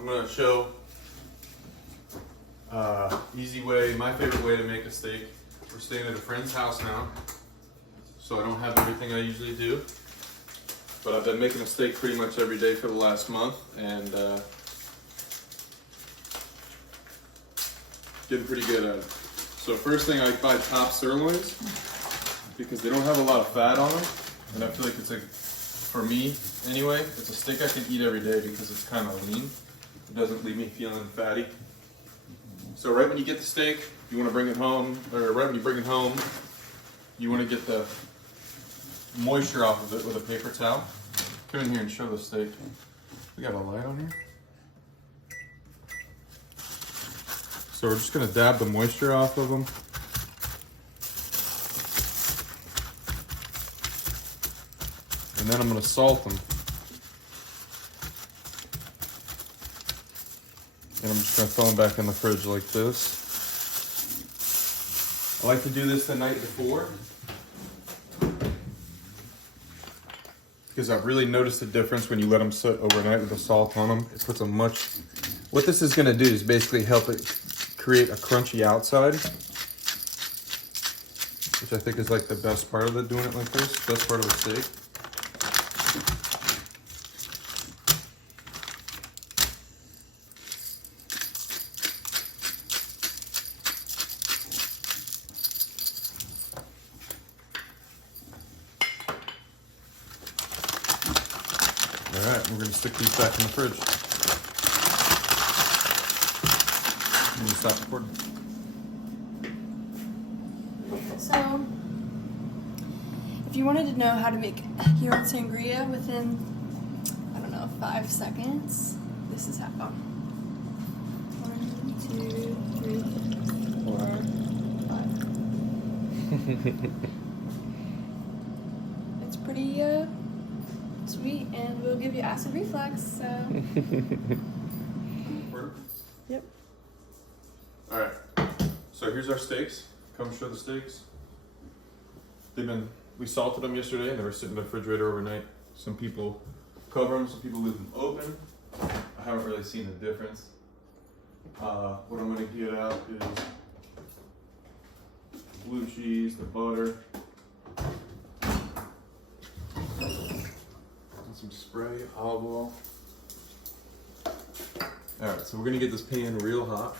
I'm gonna show easy way, my favorite way to make a steak. We're staying at a friend's house now, so I don't have everything I usually do. But I've been making a steak pretty much every day for the last month, and getting pretty good at it. So first thing, I buy top sirloins because they don't have a lot of fat on them, and I feel like it's for me anyway, it's a steak I can eat every day because it's kind of lean. It doesn't leave me feeling fatty. So right when you get the steak, you want to bring it home, or right when you bring it home, you want to get the moisture off of it with a paper towel. Come in here and show the steak. We got a light on here. So we're just going to dab the moisture off of them. And then I'm going to salt them. And I'm just going to throw them back in the fridge like this. I like to do this the night before, because I've really noticed a difference when you let them sit overnight with the salt on them. It puts a much... What this is going to do is basically help it create a crunchy outside, which I think is like the best part of it, doing it like this. Best part of a steak. Alright, we're going to stick these back in the fridge. I'm going to stop recording. So, if you wanted to know how to make your own sangria within, I don't know, 5 seconds, this is how. 1, 2, 3, 4, 5. It's pretty, sweet, and will give you acid reflux, so. Yep. Alright, so here's our steaks. Come show the steaks. We salted them yesterday and they were sitting in the refrigerator overnight. Some people cover them, some people leave them open. I haven't really seen the difference. What I'm going to get out is blue cheese, the butter, some spray, olive oil. Alright, so we're going to get this pan real hot.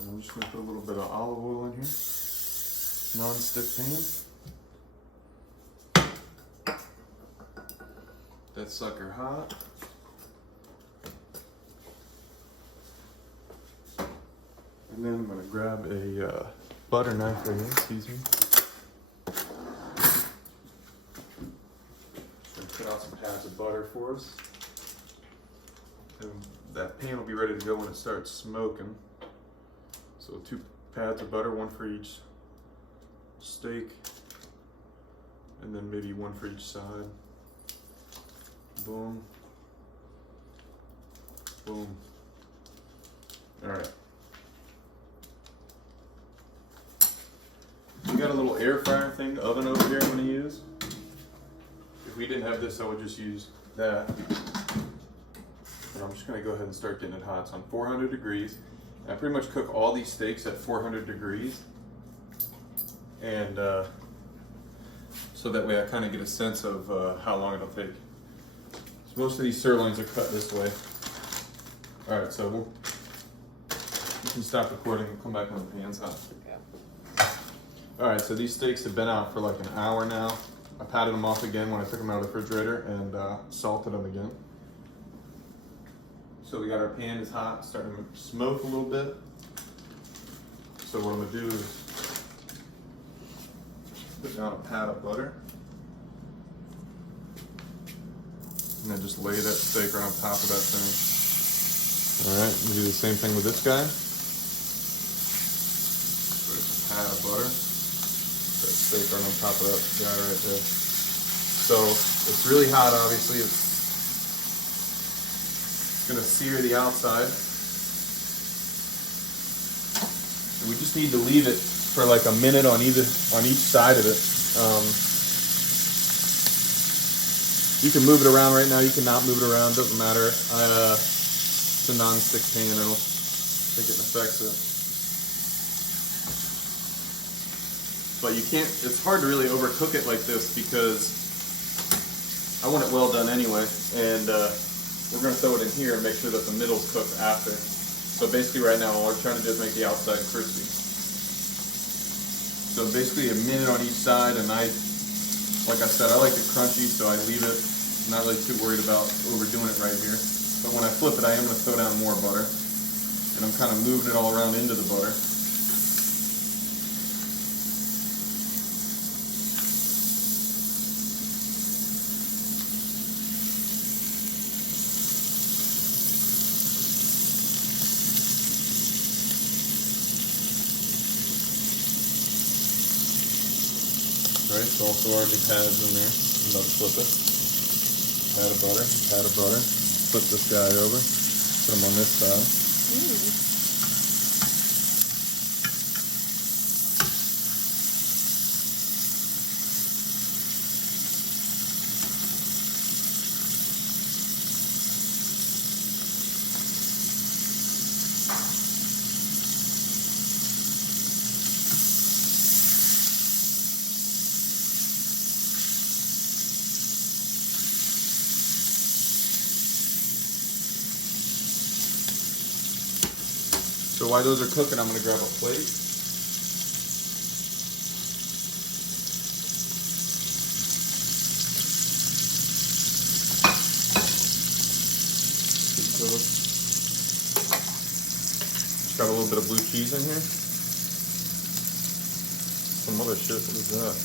And I'm just going to put a little bit of olive oil in here. Non-stick pan. That sucker hot. And then I'm going to grab a butter knife right here, excuse me. Put out some pads of butter for us. And that pan will be ready to go when it starts smoking. So 2 pads of butter, 1 for each steak, and then maybe 1 for each side. Boom. Boom. Alright. We got a little air fryer thing, oven over here I'm going to use. If we didn't have this, I would just use that. But I'm just going to go ahead and start getting it hot. It's on 400 degrees. And I pretty much cook all these steaks at 400 degrees. And so that way I kind of get a sense of how long it'll take. So most of these sirloins are cut this way. Alright, so we can stop recording and come back when the pan's hot. Alright, so these steaks have been out for like an hour now. I patted them off again when I took them out of the refrigerator and salted them again. So we got our pan is hot, starting to smoke a little bit. So what I'm going to do is put down a pat of butter. And then just lay that steak right on top of that thing. Alright, we do the same thing with this guy. Put a pat of butter. That steak right on top of that guy right there. So it's really hot, obviously. It's gonna sear the outside. And we just need to leave it for like a minute on each side of it. You can move it around right now. You cannot move it around. Doesn't matter. It's a non-stick pan. I don't think it affects it. But you can't. It's hard to really overcook it like this because I want it well done anyway. And we're going to throw it in here and make sure that the middle's cooked after. So basically, right now, all we're trying to do is make the outside crispy. So basically, a minute on each side, and like I said, I like it crunchy, so I leave it. I'm not really too worried about overdoing it right here. But when I flip it, I am going to throw down more butter. And I'm kind of moving it all around into the butter. Right, so also already pads in there. I'm about to flip it. Pat of butter, pat of butter. Flip this guy over. Put him on this side. So while those are cooking, I'm going to grab a plate. Just got a little bit of blue cheese in here. Some other shit, what is that?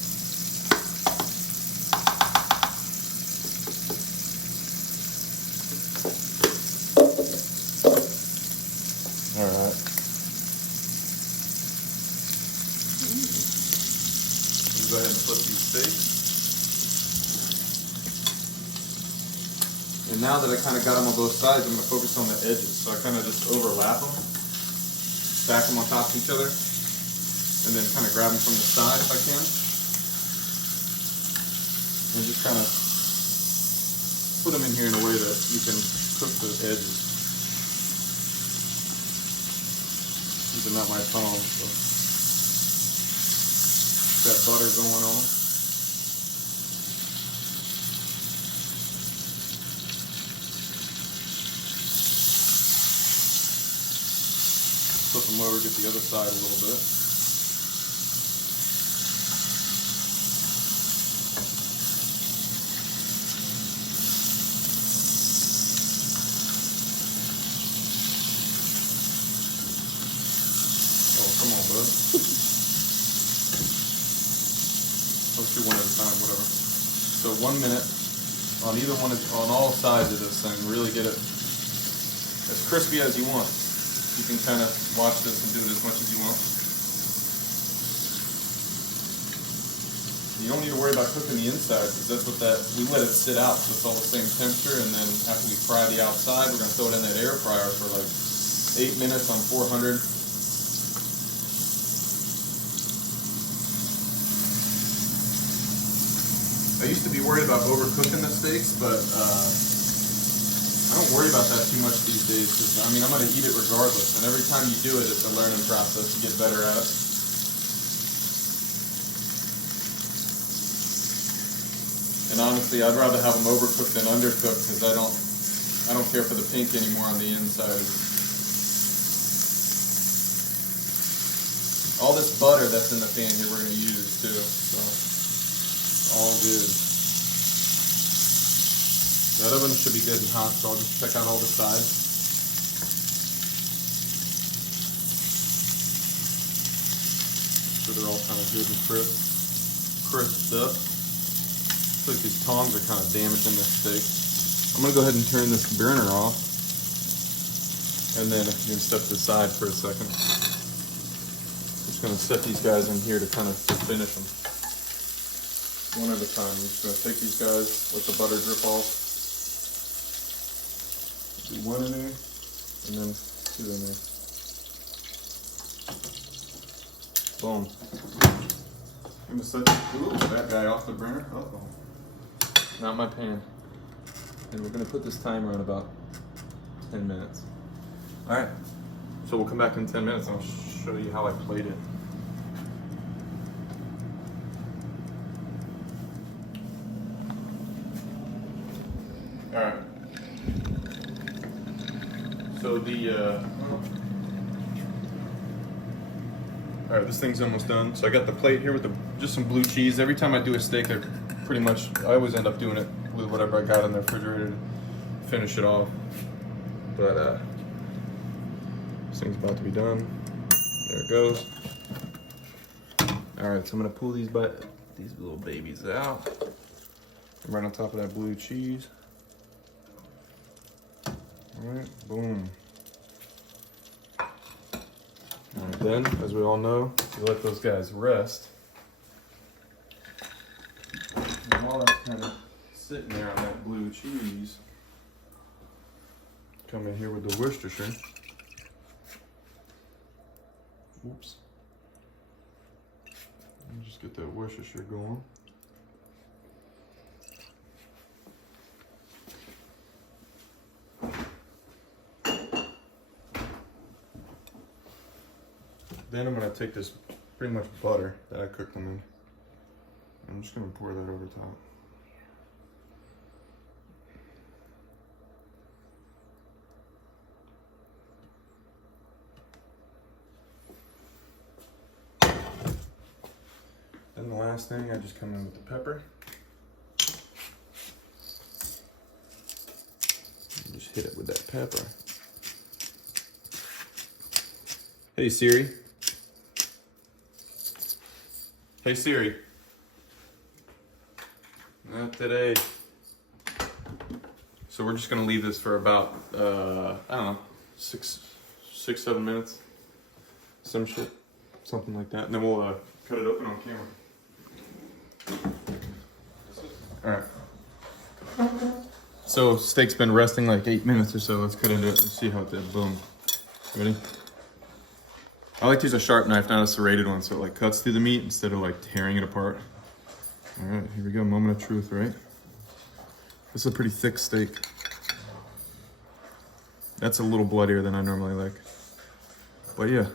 Alright. Go ahead and flip these steaks. And now that I kind of got them on both sides, I'm going to focus on the edges. So I kind of just overlap them, stack them on top of each other, and then kind of grab them from the side if I can. And just kind of put them in here in a way that you can cook the edges. Using not my phone, so got butter going on. Flip them over, get the other side a little bit. Come on, bud. Let's do one at a time, whatever. So 1 minute on either one, on all sides of this thing. Really get it as crispy as you want. You can kind of watch this and do it as much as you want. You don't need to worry about cooking the inside because that's what we let it sit out so it's all the same temperature, and then after we fry the outside, we're going to throw it in that air fryer for like 8 minutes on 400. I used to be worried about overcooking the steaks, but I don't worry about that too much these days because, I mean, I'm going to eat it regardless, and every time you do it, it's a learning process to get better at it. And honestly, I'd rather have them overcooked than undercooked because I don't care for the pink anymore on the inside. All this butter that's in the pan here we're going to use too, so all good. That oven should be good and hot, so I'll just check out all the sides. So they're all kind of good and crisped up. Looks like these tongs are kind of damaging this steak. I'm going to go ahead and turn this burner off. And then if you can step to the side for a second. Just going to set these guys in here to kind of finish them. One at a time. I'm just going to take these guys, let the butter drip off. Do one in there, and then two in there. Boom. Give me a second. Ooh, that guy off the burner. Uh-oh. Not my pan. And we're gonna put this timer on about 10 minutes. All right, so we'll come back in 10 minutes and I'll show you how I played it. All right. So all right, this thing's almost done. So I got the plate here with just some blue cheese. Every time I do a steak, I always end up doing it with whatever I got in the refrigerator to finish it off. But this thing's about to be done. There it goes. All right, so I'm gonna pull these little babies out. Right on top of that blue cheese. All right, boom. All right, then, as we all know, you let those guys rest. And while that's kind of sitting there on that blue cheese, come in here with the Worcestershire. Oops. Let me just get that Worcestershire going. Then I'm gonna take this pretty much butter that I cooked them in. I'm just gonna pour that over top. Then the last thing, I just come in with the pepper. And just hit it with that pepper. Hey Siri. Hey Siri. Not today. So we're just gonna leave this for about I don't know, 7 minutes. Some shit. Something like that. And then we'll cut it open on camera. Alright. So steak's been resting like 8 minutes or so. Let's cut into it and see how it did. Boom. Ready? I like to use a sharp knife, not a serrated one, so it like cuts through the meat instead of like tearing it apart. All right, here we go, moment of truth, right? This is a pretty thick steak. That's a little bloodier than I normally like. But yeah,